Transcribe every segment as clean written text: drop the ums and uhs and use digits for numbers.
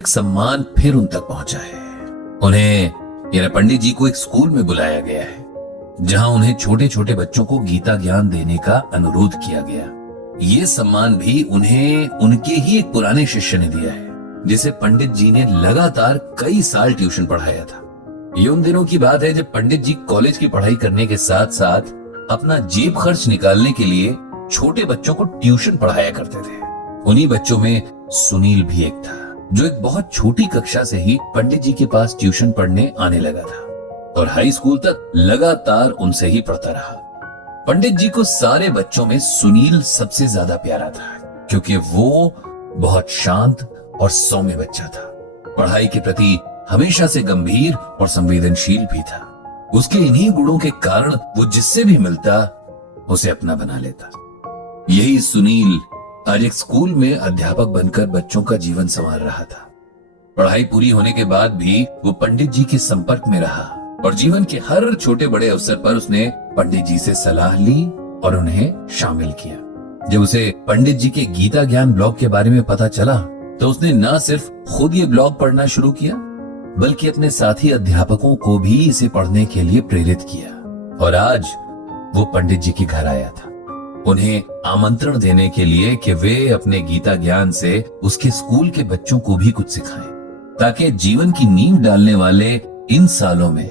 सम्मान फिर उन तक पहुंचा है। उन्हें यानी पंडित जी को एक स्कूल में बुलाया गया है जहां उन्हें छोटे छोटे बच्चों को गीता ज्ञान देने का अनुरोध किया गया। ये सम्मान भी उन्हें उनके ही एक पुराने शिष्य ने दिया है जिसे पंडित जी ने लगातार कई साल ट्यूशन पढ़ाया था। ये उन दिनों की बात है जब पंडित जी कॉलेज की पढ़ाई करने के साथ साथ अपना जेब खर्च निकालने के लिए छोटे बच्चों को ट्यूशन पढ़ाया करते थे। उन्हीं बच्चों में सुनील भी एक था जो एक बहुत छोटी कक्षा से ही पंडित जी के पास ट्यूशन पढ़ने आने लगा था और हाई स्कूल तक लगातार उनसे ही पढ़ता रहा। पंडित जी को सारे बच्चों में सुनील सबसे ज्यादा प्यारा था क्योंकि वो बहुत शांत और सौम्य बच्चा था। पढ़ाई के प्रति हमेशा से गंभीर और संवेदनशील भी था। उसके इन्हीं गुणों के कारण वो जिससे भी मिलता उसे अपना बना लेता। यही सुनील आज एक स्कूल में अध्यापक बनकर बच्चों का जीवन संवार रहा था। पढ़ाई पूरी होने के बाद भी वो पंडित जी के संपर्क में रहा और जीवन के हर छोटे बड़े अवसर पर उसने पंडित जी से सलाह ली और उन्हें शामिल किया। जब उसे पंडित जी के गीता ज्ञान ब्लॉग के बारे में पता चला तो उसने न सिर्फ खुद ये ब्लॉग पढ़ना शुरू किया बल्कि अपने साथी अध्यापकों को भी इसे पढ़ने के लिए प्रेरित किया। और आज वो पंडित जी के घर आया था उन्हें आमंत्रण देने के लिए कि वे अपने गीता ज्ञान से उसके स्कूल के बच्चों को भी कुछ सिखाएं ताकि जीवन की नींव डालने वाले इन सालों में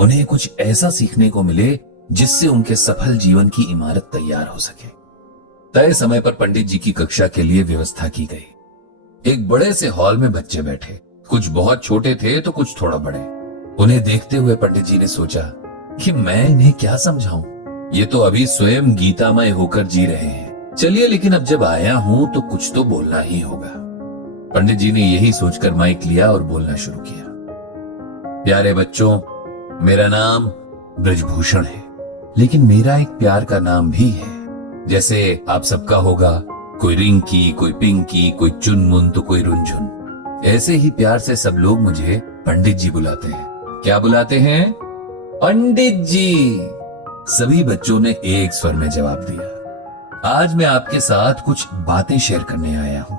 उन्हें कुछ ऐसा सीखने को मिले जिससे उनके सफल जीवन की इमारत तैयार हो सके। तय समय पर पंडित जी की कक्षा के लिए व्यवस्था की गई। एक बड़े से हॉल में बच्चे बैठे, कुछ बहुत छोटे थे तो कुछ थोड़ा बड़े। उन्हें देखते हुए पंडित जी ने सोचा कि मैं इन्हें क्या समझाऊं, ये तो अभी स्वयं गीतामय होकर जी रहे हैं। चलिए लेकिन अब जब आया हूं तो कुछ तो बोलना ही होगा। पंडित जी ने यही सोचकर माइक लिया और बोलना शुरू किया। प्यारे बच्चों, मेरा नाम ब्रजभूषण है, लेकिन मेरा एक प्यार का नाम भी है। जैसे आप सबका होगा, कोई रिंकी, कोई पिंकी, कोई चुनमुन तो कोई रुंझुन। ऐसे ही प्यार से सब लोग मुझे पंडित जी बुलाते हैं। क्या बुलाते हैं? पंडित जी। सभी बच्चों ने एक स्वर में जवाब दिया। आज मैं आपके साथ कुछ बातें शेयर करने आया हूं,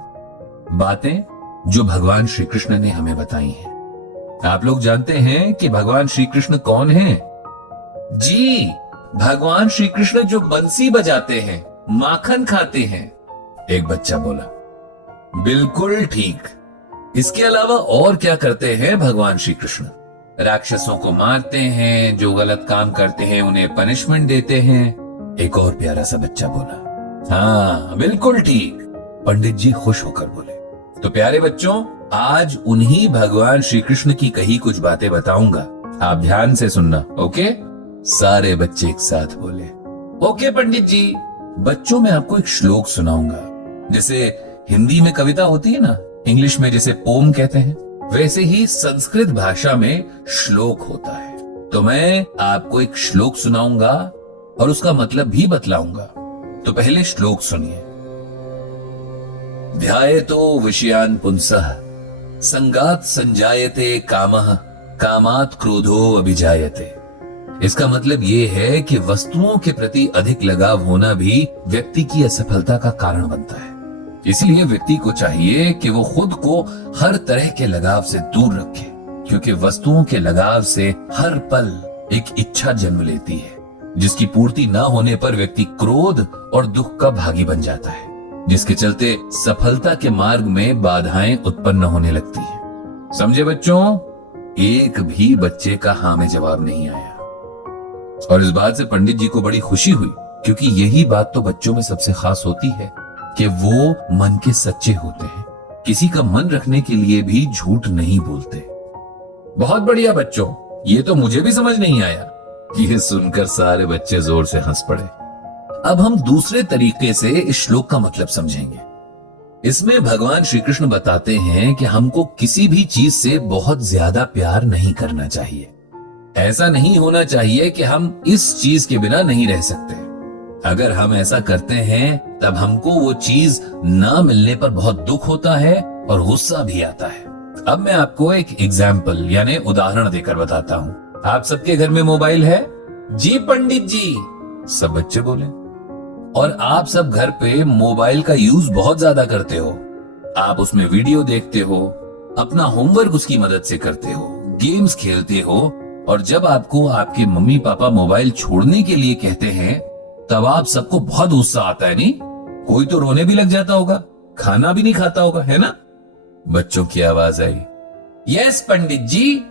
बातें जो भगवान श्री कृष्ण ने हमें बताई हैं। आप लोग जानते हैं कि भगवान श्री कृष्ण कौन हैं? जी, भगवान श्री कृष्ण जो बंसी बजाते हैं, माखन खाते हैं, एक बच्चा बोला। बिल्कुल ठीक। इसके अलावा और क्या करते हैं भगवान श्री कृष्ण? राक्षसों को मारते हैं, जो गलत काम करते हैं उन्हें पनिशमेंट देते हैं, एक और प्यारा सा बच्चा बोला। हाँ, बिल्कुल ठीक। पंडित जी खुश होकर बोले। तो प्यारे बच्चों, आज उन्हीं भगवान श्री कृष्ण की कही कुछ बातें बताऊंगा। आप ध्यान से सुनना, ओके? सारे बच्चे एक साथ बोले, ओके पंडित जी। बच्चों, मैं आपको एक श्लोक सुनाऊंगा। जैसे हिंदी में कविता होती है ना, इंग्लिश में जैसे पोम कहते हैं, वैसे ही संस्कृत भाषा में श्लोक होता है। तो मैं आपको एक श्लोक सुनाऊंगा और उसका मतलब भी बतलाऊंगा। तो पहले श्लोक सुनिए। ध्यायतो विषयान् पुंसः संगात संजायते कामः कामात् क्रोधो अभिजायते। इसका मतलब ये है कि वस्तुओं के प्रति अधिक लगाव होना भी व्यक्ति की असफलता का कारण बनता है। इसलिए व्यक्ति को चाहिए कि वो खुद को हर तरह के लगाव से दूर रखे, क्योंकि वस्तुओं के लगाव से हर पल एक इच्छा जन्म लेती है, जिसकी पूर्ति न होने पर व्यक्ति क्रोध और दुख का भागी बन जाता है, जिसके चलते सफलता के मार्ग में बाधाएं उत्पन्न होने लगती हैं। समझे बच्चों? एक भी बच्चे का हाँ में जवाब नहीं आया और इस बात से पंडित जी को बड़ी खुशी हुई, क्योंकि यही बात तो बच्चों में सबसे खास होती है कि वो मन के सच्चे होते हैं, किसी का मन रखने के लिए भी झूठ नहीं बोलते। बहुत बढ़िया बच्चों, ये तो मुझे भी समझ नहीं आया। ये सुनकर सारे बच्चे जोर से हंस पड़े। अब हम दूसरे तरीके से इस श्लोक का मतलब समझेंगे। इसमें भगवान श्री कृष्ण बताते हैं कि हमको किसी भी चीज से बहुत ज्यादा प्यार नहीं करना चाहिए। ऐसा नहीं होना चाहिए कि हम इस चीज के बिना नहीं रह सकते। अगर हम ऐसा करते हैं तब हमको वो चीज ना मिलने पर बहुत दुख होता है और गुस्सा भी आता है। अब मैं आपको एक एग्जाम्पल यानी उदाहरण देकर बताता हूँ। आप सबके घर में मोबाइल है? जी पंडित जी, सब बच्चे बोले। और आप सब घर पे मोबाइल का यूज बहुत ज्यादा करते हो। आप उसमें वीडियो देखते हो, अपना होमवर्क उसकी मदद से करते हो, गेम्स खेलते हो, और जब आपको आपके मम्मी पापा मोबाइल छोड़ने के लिए कहते हैं तब आप सबको बहुत गुस्सा आता है, नहीं? कोई तो रोने भी लग जाता होगा, खाना भी नहीं खाता होगा, है ना? बच्चों की आवाज आई, यस पंडित जी।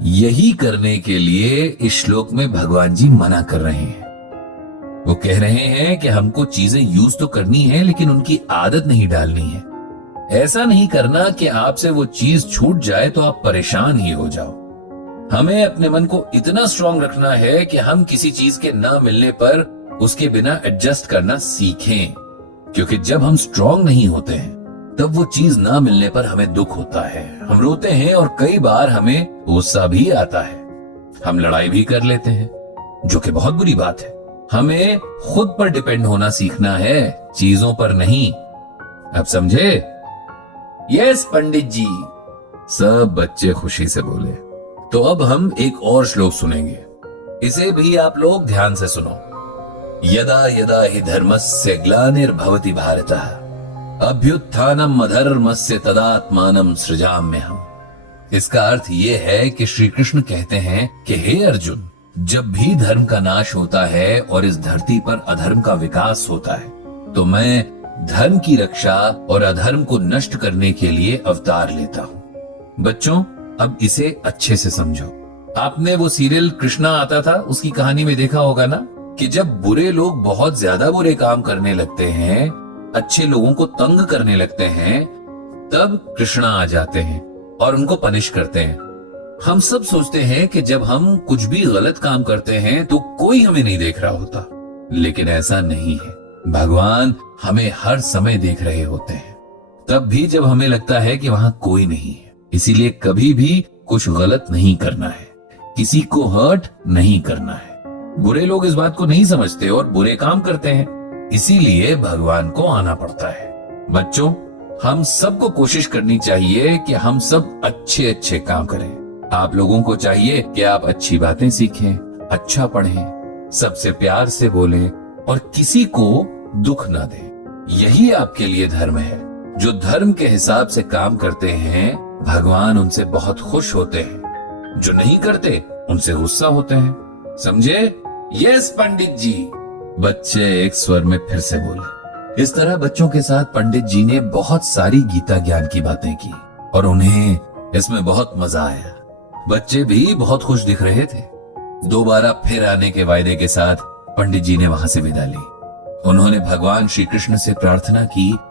यही करने के लिए इस श्लोक में भगवान जी मना कर रहे हैं। वो कह रहे हैं कि हमको चीजें यूज तो करनी है लेकिन उनकी आदत नहीं डालनी है। ऐसा नहीं करना कि आपसे वो चीज छूट जाए तो आप परेशान ही हो जाओ। हमें अपने मन को इतना स्ट्रांग रखना है कि हम किसी चीज के ना मिलने पर उसके बिना एडजस्ट करना सीखें, क्योंकि जब हम स्ट्रांग नहीं होते हैं तब वो चीज ना मिलने पर हमें दुख होता है, हम रोते हैं और कई बार हमें गुस्सा भी आता है। हम लड़ाई भी कर लेते हैं, जो कि बहुत बुरी बात है। हमें खुद पर डिपेंड होना सीखना है, चीजों पर नहीं। अब समझे? यस पंडित जी। सब बच्चे खुशी से बोले। तो अब हम एक और श्लोक सुनेंगे, इसे भी आप लोग ध्यान से सुनो। यदा यदा हि धर्मस्य ग्लानिर्भवति भारतः अभ्युत्थानम अधर्मस्य तदात्मानं सृजाम्यहम्। इसका अर्थ ये है कि श्री कृष्ण कहते हैं कि हे अर्जुन, जब भी धर्म का नाश होता है और इस धरती पर अधर्म का विकास होता है तो मैं धर्म की रक्षा और अधर्म को नष्ट करने के लिए अवतार लेता हूं। बच्चों, अब इसे अच्छे से समझो। आपने वो सीरियल कृष्णा आता था, उसकी कहानी में देखा होगा ना कि जब बुरे लोग बहुत ज्यादा बुरे काम करने लगते हैं, अच्छे लोगों को तंग करने लगते हैं, तब कृष्णा आ जाते हैं और उनको पनिश करते हैं। हम सब सोचते हैं कि जब हम कुछ भी गलत काम करते हैं तो कोई हमें नहीं देख रहा होता, लेकिन ऐसा नहीं है। भगवान हमें हर समय देख रहे होते हैं, तब भी जब हमें लगता है कि वहां कोई नहीं है। इसीलिए कभी भी कुछ गलत नहीं करना है, किसी को हर्ट नहीं करना है। बुरे लोग इस बात को नहीं समझते और बुरे काम करते हैं, इसीलिए भगवान को आना पड़ता है। बच्चों, हम सबको कोशिश करनी चाहिए कि हम सब अच्छे अच्छे काम करें। आप लोगों को चाहिए कि आप अच्छी बातें सीखें, अच्छा पढ़ें, सबसे प्यार से बोलें और किसी को दुख ना दें। यही आपके लिए धर्म है। जो धर्म के हिसाब से काम करते हैं, भगवान उनसे बहुत खुश होते हैं। जो नहीं करते, उनसे गुस्सा होते हैं। समझे? यस पंडित जी। बच्चे एक स्वर में फिर से बोले। इस तरह बच्चों के साथ पंडित जी ने बहुत सारी गीता ज्ञान की बातें की और उन्हें इसमें बहुत मजा आया। बच्चे भी बहुत खुश दिख रहे थे। दोबारा फिर आने के वायदे के साथ पंडित जी ने वहां से विदा ली। उन्होंने भगवान श्री कृष्ण से प्रार्थना की